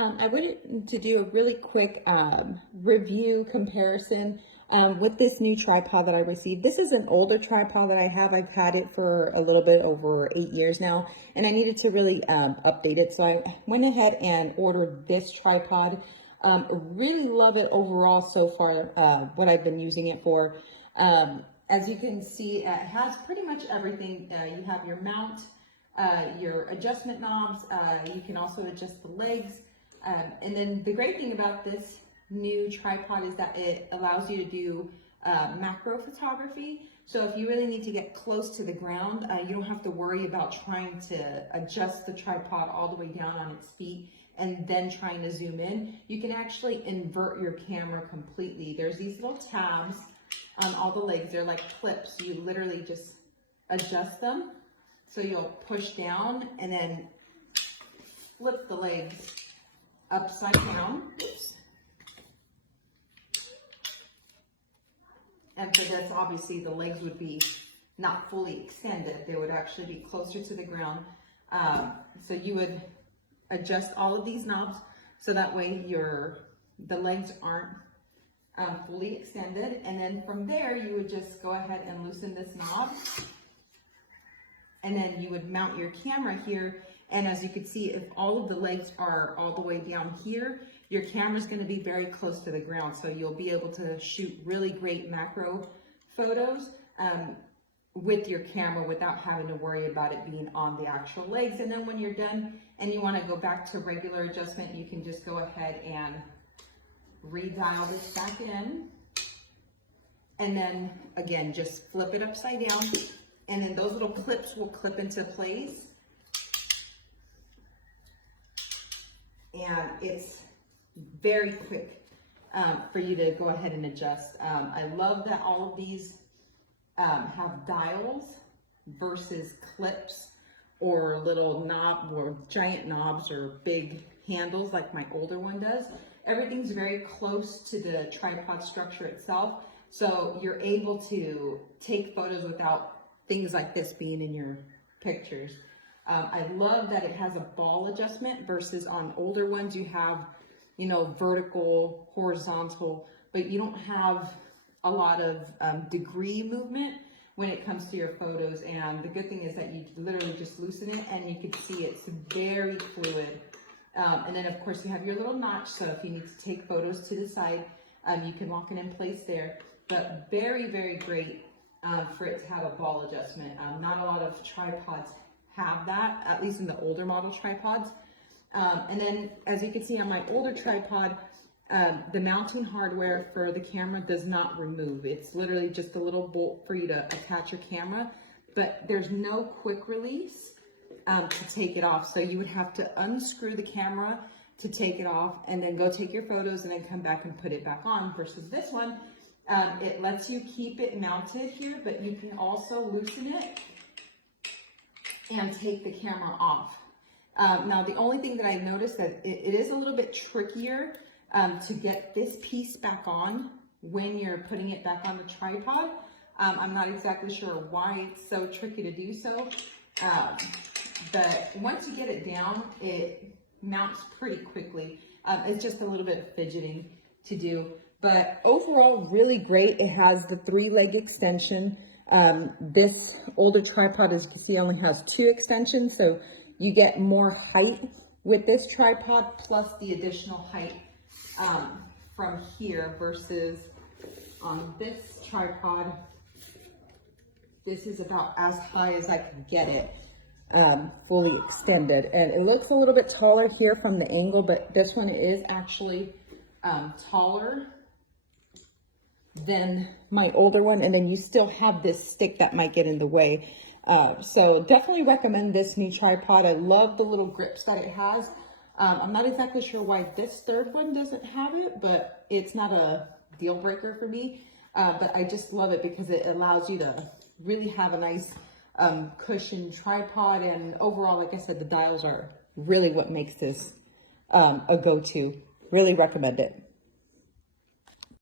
I wanted to do a really quick review comparison with this new tripod that I received. This is an older tripod that I have. I've had it for a little bit over 8 years now, and I needed to really update it. So I went ahead and ordered this tripod. Really love it overall so far, what I've been using it for. As you can see, it has pretty much everything. You have your mount, your adjustment knobs. You can also adjust the legs. And then the great thing about this new tripod is that it allows you to do macro photography. So if you really need to get close to the ground, you don't have to worry about trying to adjust the tripod all the way down on its feet and then trying to zoom in. You can actually invert your camera completely. There's these little tabs on all the legs. They're like clips. You literally just adjust them. So you'll push down and then flip the legs upside down. Oops. And for this, obviously the legs would be not fully extended. They would actually be closer to the ground. So you would adjust all of these knobs so that way the legs aren't fully extended. And then from there, you would just go ahead and loosen this knob. And then you would mount your camera here. And as you can see, if all of the legs are all the way down here, your camera is going to be very close to the ground. So you'll be able to shoot really great macro photos with your camera without having to worry about it being on the actual legs. And then when you're done and you want to go back to regular adjustment, you can just go ahead and redial this back in. And then again, just flip it upside down. And then those little clips will clip into place. And it's very quick for you to go ahead and adjust. I love that all of these have dials versus clips or little knob or giant knobs or big handles like my older one does. Everything's very close to the tripod structure itself. So you're able to take photos without things like this being in your pictures. I love that it has a ball adjustment versus on older ones you have, you know, vertical, horizontal, but you don't have a lot of degree movement when it comes to your photos. And the good thing is that you literally just loosen it and you can see it's very fluid. And then of course you have your little notch, so if you need to take photos to the side, you can lock it in place there. But very, very great for it to have a ball adjustment. Not a lot of tripods have that, at least in the older model tripods. And then as you can see on my older tripod, the mounting hardware for the camera does not remove. It's literally just a little bolt for you to attach your camera, but there's no quick release to take it off. So you would have to unscrew the camera to take it off and then go take your photos and then come back and put it back on, versus this one. It lets you keep it mounted here, but you can also loosen it and take the camera off. Now, the only thing that I noticed that it is a little bit trickier to get this piece back on when you're putting it back on the tripod. I'm not exactly sure why it's so tricky to do so, but once you get it down, it mounts pretty quickly. It's just a little bit of fidgeting to do, but overall really great. It has the 3-leg extension. This older tripod, as you can see, only has 2 extensions, so you get more height with this tripod plus the additional height from here, versus on this tripod, this is about as high as I can get it fully extended. And it looks a little bit taller here from the angle, but this one is actually taller than my older one, and then you still have this stick that might get in the way. So definitely recommend this new tripod. I love the little grips that it has. I'm not exactly sure why this third one doesn't have it, but it's not a deal breaker for me. But I just love it because it allows you to really have a nice cushion tripod, and overall, like I said, the dials are really what makes this a go-to. Really recommend it.